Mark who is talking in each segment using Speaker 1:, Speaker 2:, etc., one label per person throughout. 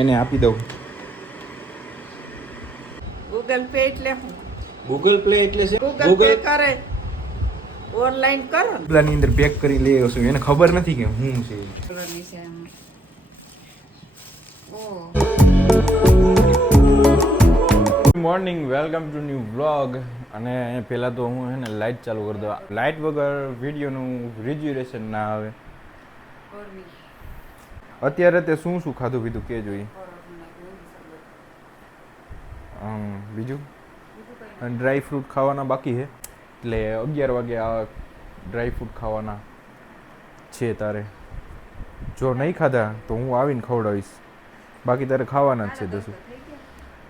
Speaker 1: એને આપી દઉં.
Speaker 2: ગૂગલ પે એટલે શું?
Speaker 1: ગૂગલ પ્લે એટલે છે.
Speaker 2: ગૂગલ પે કરે. ઓનલાઈન કરો ને.
Speaker 1: અંદર પેક કરી લઈ આવ્યો છું એને ખબર નથી કે હું છે. Morning welcome to new vlog અને પહેલાં તો હું એને ને લાઇટ ચાલુ કરી દઉં. લાઇટ વગર વિડીયોનું રિઝ્યુરેશન ના આવે. અત્યારે તે શું શું ખાધું પીધું કે જોઈએ બીજું? અને ડ્રાય ફ્રૂટ ખાવાના બાકી છે. એટલે અગિયાર વાગે આ ડ્રાય ફ્રૂટ ખાવાના છે તારે. જો નહીં ખાધા તો હું આવીને ખવડાવીશ. બાકી તારે ખાવાના જ છે દસ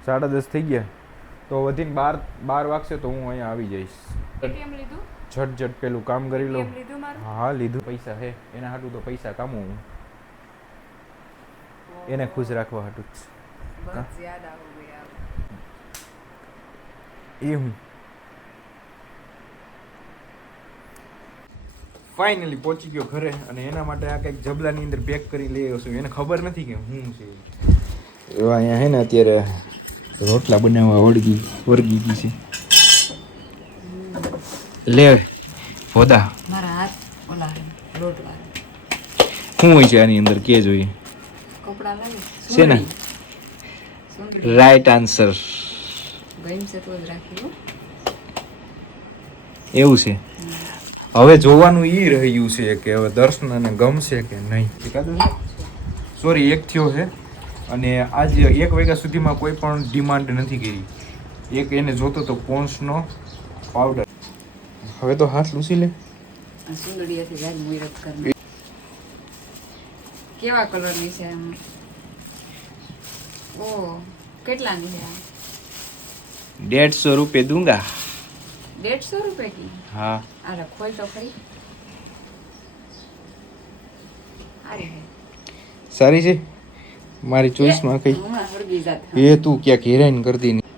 Speaker 1: સાડા દસ થઈ ગયા. તો વધીને બાર બાર વાગશે તો હું અહીંયા આવી જઈશ. ઝટ ઝટ પેલું કામ કરી લઉં? હા લીધું. પૈસા હે એના હાટું તો પૈસા કામું હું. એને ખુશ રાખવા હાટું જ એ હું. ફાઇનલી પહોંચી ગયો ઘરે અને એના માટે આ કંઈક જબલાની અંદર પેક કરી લઈ આવ્યો છું. એને ખબર નથી કે હું છે. એવા અહીંયા હે ને અત્યારે રોટલા બનાવવા વળગી વળગી ગઈ છે. લે હોદા.
Speaker 3: મારા હાથ ઓલા રોટલા.
Speaker 1: શું હોય છે આની અંદર કે જોઈએ? છે ને?
Speaker 3: Right answer.
Speaker 1: એવું છે? હવે જોવાનું ઈ રહ્યું છે કે હવે દર્શનને ગમશે કે નહીં? સોરી એક થયો છે. અને આજે એક વાગ્યા સુધીમાં કોઈ પણ ડિમાન્ડ નથી કરી. એક એને જોતો તો પોન્સનો પાવડર હવે તો હાથ લૂસી લે.
Speaker 3: સુંદરીયાથી જાય મુહૂર્ત કરી કેવા કલરની છે એમ? ઓ કેટલાની છે આ?
Speaker 1: દેડસો રૂપિયા દૂંગા
Speaker 3: દેડસો રૂપિયા કી?
Speaker 1: હા.
Speaker 3: અરે ખોલ તો ખરી. સારી છે
Speaker 1: સારી છે? મારી ચોઈસમાં કઈ એ તું ક્યાંક હિરાઈન કરતી નહીં.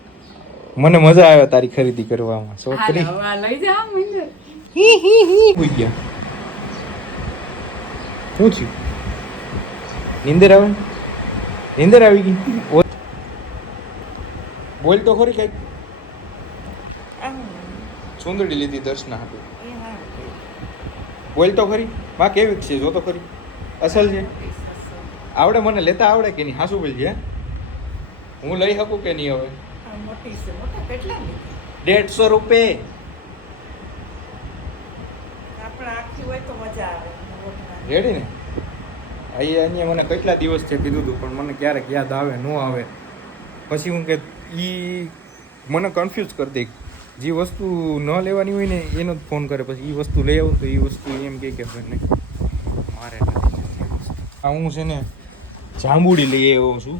Speaker 1: મને મજા આવે તારી ખરીદી કરવામાં છોકરી
Speaker 3: હવે લઈ જા મંદિર
Speaker 1: હોઈ ગયા. શું થયું? નીંદર આવે નીંદર આવી ગઈ બોલ તો ખરી કંઈક. સુંદડી લીધી દર્શના
Speaker 2: એ
Speaker 1: બોલ તો ખરી. માં કેવી છે? જો તો ખરી. અસલ છે? આવડે મને લેતા આવડે કે નહીં? હાસુ છે હું? લઈ શકું કે નહીં હવે? દેડસો રૂપિયે
Speaker 2: આપણે આખી હોય તો મજા આવે. રોટલા.
Speaker 1: રેડી ને? અહીંયા અહીંયા મને કેટલા દિવસથી કીધું હતું પણ મને ક્યારેક યાદ આવે, ન આવે. પછી હું કે એ મને કન્ફ્યુઝ કરી દે. જે વસ્તુ ન લેવાની હોય ને, એનો જ ફોન કરે. પછી એ વસ્તુ લઈ આવું તો એ વસ્તુ એમ કહે કે ભાઈ નહીં, મારે. આ હું છે ને જાંબુડી લઈ આવ્યો છું.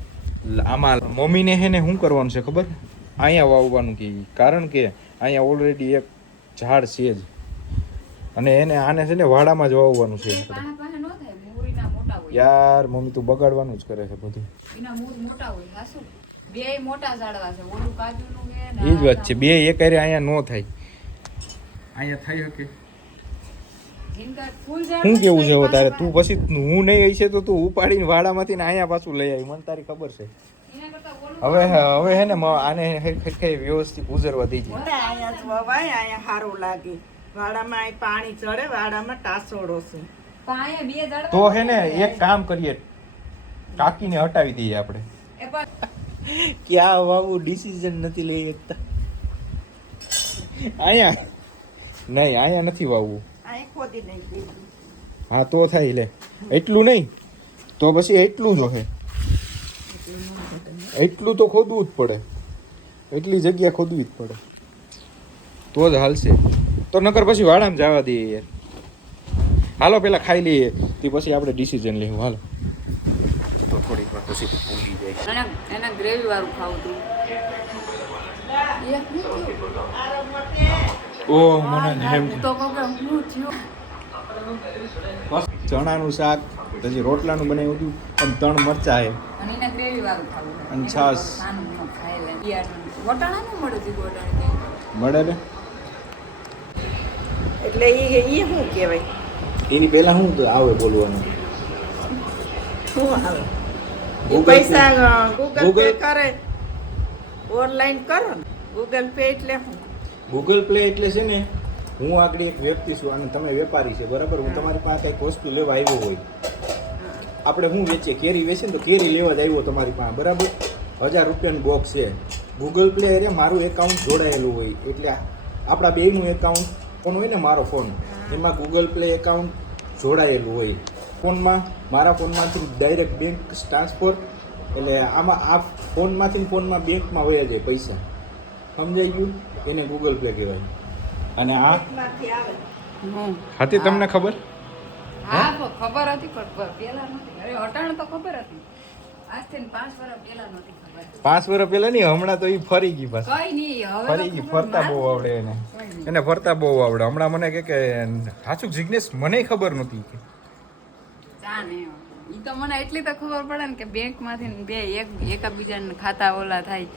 Speaker 1: આમાં મમ્મીને હે ને શું કરવાનું છે ખબર? અહીંયા વાવવાનું કે. કારણ કે અહીંયા ઓલરેડી એક ઝાડ છે જ. અને એને, આને છે ને વાડામાં જ વાવવાનું છે
Speaker 3: પાહે પાહે નો થાય મૂરીના મોટા હોય
Speaker 1: યાર મમ્મી તું બગાડવાનું જ કરે છે બધું.
Speaker 3: એના મૂળ મોટા હોય હાસુ બે મોટા ઝાડવા છે ઓલું કાજુનું ને
Speaker 1: એ જ વાત છે બે એક હારે અહીંયા ન થાય. અહીંયા થઈ શકે.
Speaker 3: હોય
Speaker 1: કેવું છે તારે? તું પછી હું નહીં હશે તો તું ઉપાડીને વાડામાંથી ને અહીંયા પાછું લઈ આવી મને તારી ખબર છે. હવે હવે હે ને આને કઈ વ્યવસ્થિત ગુજરવા દીધી
Speaker 2: જાય અહીંયા જ વવાય અહીંયા સારું લાગે. વાડામાં પાણી ચડે વાડામાં ટાસોડો છે.
Speaker 1: તો હે ને એક કામ કરીએ. કાકીને હટાવી દઈએ આપણે. ક્યાં વાવું? ડિસિઝન નથી લઈ શકતા. અહીંયા? નહીં અહીંયા નથી વાવવું હા તો થાય લે. એટલું નહીં? તો પછી એટલું જ હે. એટલું તો ખોદવું જ પડે. એટલી જગ્યા ખોદવી જ પડે. તો જ હાલશે. તો નકર પછી વાડામાં જવા દઈએ યાર. હાલો પેલા ખાઈ લઈએ. તે પછી આપણે ડિસિઝન લેવું હાલો. તો થોડીક વાર પછી પૂરી જાય.
Speaker 3: એના એના ગ્રેવી વાળું ખાવું હતું એક
Speaker 1: ઓ મને એમ
Speaker 3: તો કહું કે હું થયું
Speaker 1: ચણાનું શાક પછી રોટલાનું બનાવ્યું હતું અને ત્રણ મરચા હે
Speaker 3: અને એના ગ્રેવી વાળું ખાવું
Speaker 1: અને છાશ.
Speaker 3: નાનું ન ખાય લે. બિયારનું. વટાણા નું મળે છે વટાણા
Speaker 1: મળે ને?
Speaker 2: એટલે એ એ શું કહેવાય?
Speaker 1: એની પહેલા શું આવે બોલવાનું.
Speaker 2: શું આવે? પૈસા ગૂગલ પે કરે. ઓનલાઈન કરો ગૂગલ પે એટલે શું?
Speaker 1: ગૂગલ પ્લે એટલે છે ને હું આગળ એક વ્યક્તિ છું અને તમે વેપારી છે બરાબર? હું તમારી પાસે કંઈક વસ્તુ લેવા આવ્યો હોય. આપણે હું વેચીએ કેરી વેચીએ ને તો કેરી લેવા જ આવ્યો તમારી પાસે બરાબર? હજાર રૂપિયાનું બોક્સ છે. ગૂગલ પ્લે અરે મારું એકાઉન્ટ જોડાયેલું હોય. એટલે આપણા બેનું એકાઉન્ટ ફોન હોય ને મારો ફોન એમાં ગૂગલ પ્લે એકાઉન્ટ જોડાયેલું હોય. ફોનમાં મારા ફોનમાંથી ડાયરેક્ટ બેંક ટ્રાન્સફર એટલે આમાં આ ફોનમાંથી ફોનમાં બેંકમાં વયા જાય પૈસા. સમજાઈ ગયું? એને ગૂગલ પ્લે કહેવાય. અને આ હતી તમને ખબર?
Speaker 3: હા ખબર હતી પણ પેલા નથી અરે અટાણ તો ખબર હતી. પાંચ વર્ષ પેલા
Speaker 1: નહીં હમણાં તો એ ફરી ગઈ
Speaker 3: બસ
Speaker 1: ફરી ગઈ ફરતા બહુ આવડે એને. એને ફરતા બહુ આવડે. હમણાં મને કે કે હાચુક જિજ્ઞેસ મને ખબર નહોતી કે.
Speaker 3: ઈ તો મને એટલી તો ખબર પડે ને કે બેંકમાંથી બે એક એકબીજાને ખાતા ઓલા થાય.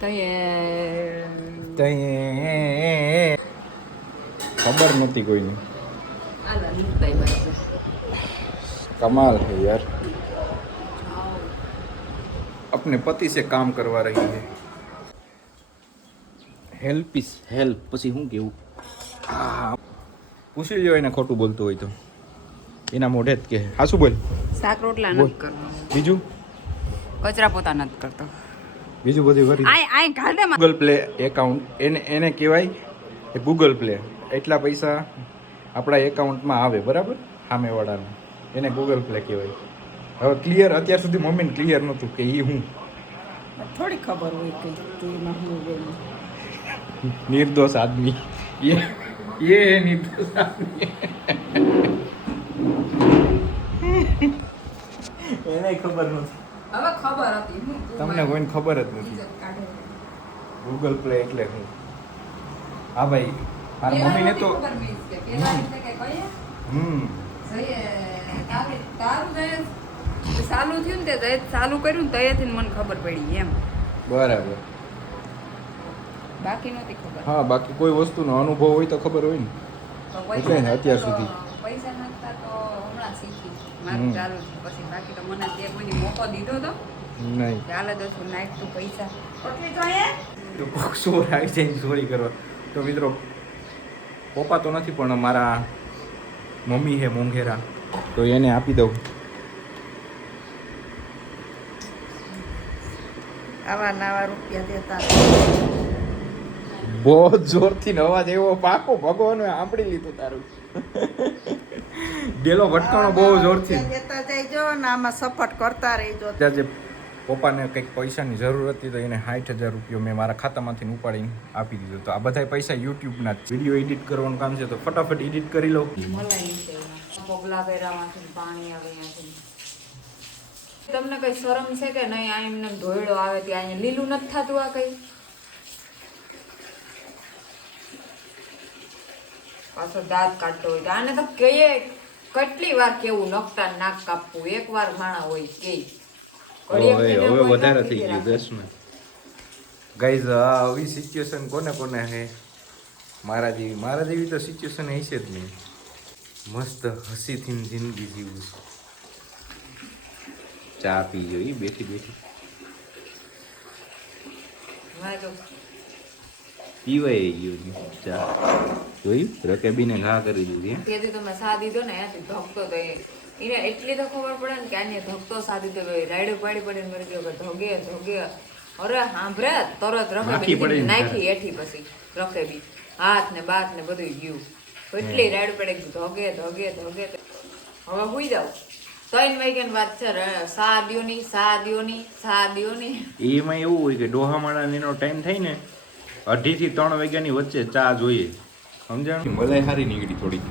Speaker 3: તો એ
Speaker 1: ખબર નહોતી કોઈની. કમાલ છે યાર. अपने पति से काम करवा रही है હેલ્પ ઇઝ હેલ્પ પછી શું કેવું આ પૂછી લ્યો એને ખોટું બોલતું હોય તો એના મોઢે જ કે હા શું બોલ
Speaker 3: શાક રોટલા
Speaker 1: બોલ.
Speaker 3: નથી કરતો
Speaker 1: બીજું
Speaker 3: કચરા પોતા નથી કરતો
Speaker 1: બીજું બધું કરી
Speaker 3: આય આય ઘાલ દે
Speaker 1: ગૂગલ પ્લે એકાઉન્ટ એને એને કહેવાય એ ગૂગલ પ્લે એટલા પૈસા આપણા એકાઉન્ટમાં આવે બરાબર સામેવાળાને એને ગૂગલ પ્લે કહેવાય હવે ક્લિયર અત્યાર સુધી મમ્મીને ક્લિયર નહોતું કે એ હું.
Speaker 2: થોડી ખબર હોય કે
Speaker 1: નિર્દોષ આદમી. એ એ નિર્દોષ આદમી. એને ખબર નથી
Speaker 3: ખબર હતી.
Speaker 1: તમને કોઈને ખબર જ નથી. ગૂગલ પ્લે એટલે હું. હા ભાઈ મારા મમ્મીને તો હમ.
Speaker 3: ચાલુ થયું ને તે ચાલુ કર્યું ને તયેથી મને ખબર પડી એમ.
Speaker 1: બરાબર.
Speaker 3: બાકી નહોતી ખબર.
Speaker 1: હા બાકી કોઈ વસ્તુનો અનુભવ હોય તો ખબર હોય ને. એટલે ને
Speaker 3: પૈસા
Speaker 1: અત્યાર સુધી.
Speaker 3: પૈસા નાખતા તો હમણાં શીખી. મારું ચાલુ છે પછી બાકી તો મને તે કોઈ મોકો દીધો તો
Speaker 1: નહીં.
Speaker 3: ચાલે દસ નાખ તું પૈસા. કેટલી જોઈએ
Speaker 1: તો ચોર આવી જાય ચોરી કરવા તો મિત્રો પપ્પા તો નથી પણ મારા મમ્મી હે મોંઘેરા. તો એને આપી દઉં.
Speaker 2: આવા નવા રૂપિયા દેતા
Speaker 1: બહુ જોરથી અવાજ એવો પાકો ભગવાન સાંભળી લીધું તારું. ડેલો ભટકાણો બહુ જોરથી.
Speaker 2: દેતા જઈજો ને આમાં સપોર્ટ કરતા રહેજો.
Speaker 1: જે પપ્પાને કંઈક પૈસાની જરૂર હતી તો એને સાઠ હજાર રૂપિયો મેં મારા ખાતામાંથી ઉપાડીને આપી દીધો તો આ બધા પૈસા યુટ્યુબના વીડિયો એડિટ કરવાનું કામ છે તો ફટાફટ એડિટ કરી લઉં
Speaker 3: પગલા પાણી આવે તમને કઈ શરમ છે કે નહીં? આ એમને ધોયડો આવે ત્યાં અહીંયા. લીલું નથી થતું આ કઈ. પાછો દાંત કાઢતો હોય તો આને તો કહીએ કેટલી વાર કેવું નખતા નાક કાપવું? એક વાર માણા હોય કે.
Speaker 1: હવે વધારે થઈ ગયું દસમાં. ગાઈઝ આવી સિચ્યુએશન કોને કોને હે? મારા જેવી મારા જેવી તો સિચ્યુએશન હશે જ નહીં. મસ્ત હસીથી જિંદગી જીવું છું. ચા પી જોઈ બેઠી બેઠી. પીવાય ગયું ચા. જોયું? રકેબીને ઘા કરી દીધી?
Speaker 3: તેથી તમે સા દીધો ને એનાથી ધકતો તો એ. એને એટલી તો ખબર પડે ને કે આને ધકતો સા દીધો રાયડો પાડી પડીને મરી ગયો કે ધોગે ધોગે. અરે સાંભળે તરત
Speaker 1: ને
Speaker 3: નાખી એઠી પછી રખે બી હાથ ને બાથ ને બધું ગયું. એટલી રાયડો પડે ધોગે ધોગે ધોગે. હવે હુઈ જાવ ત્રણ વાગ્યાની વાત છે ર- સા દ્યોની સા દ્યોની સા દ્યોની
Speaker 1: એમાં એવું હોય કે ડોહામાળાનો એનો ટાઈમ થાય ને અઢી થી ત્રણ વાગ્યાની વચ્ચે ચા જોઈએ. સમજાણ મલાઈ સારી નીકળી થોડી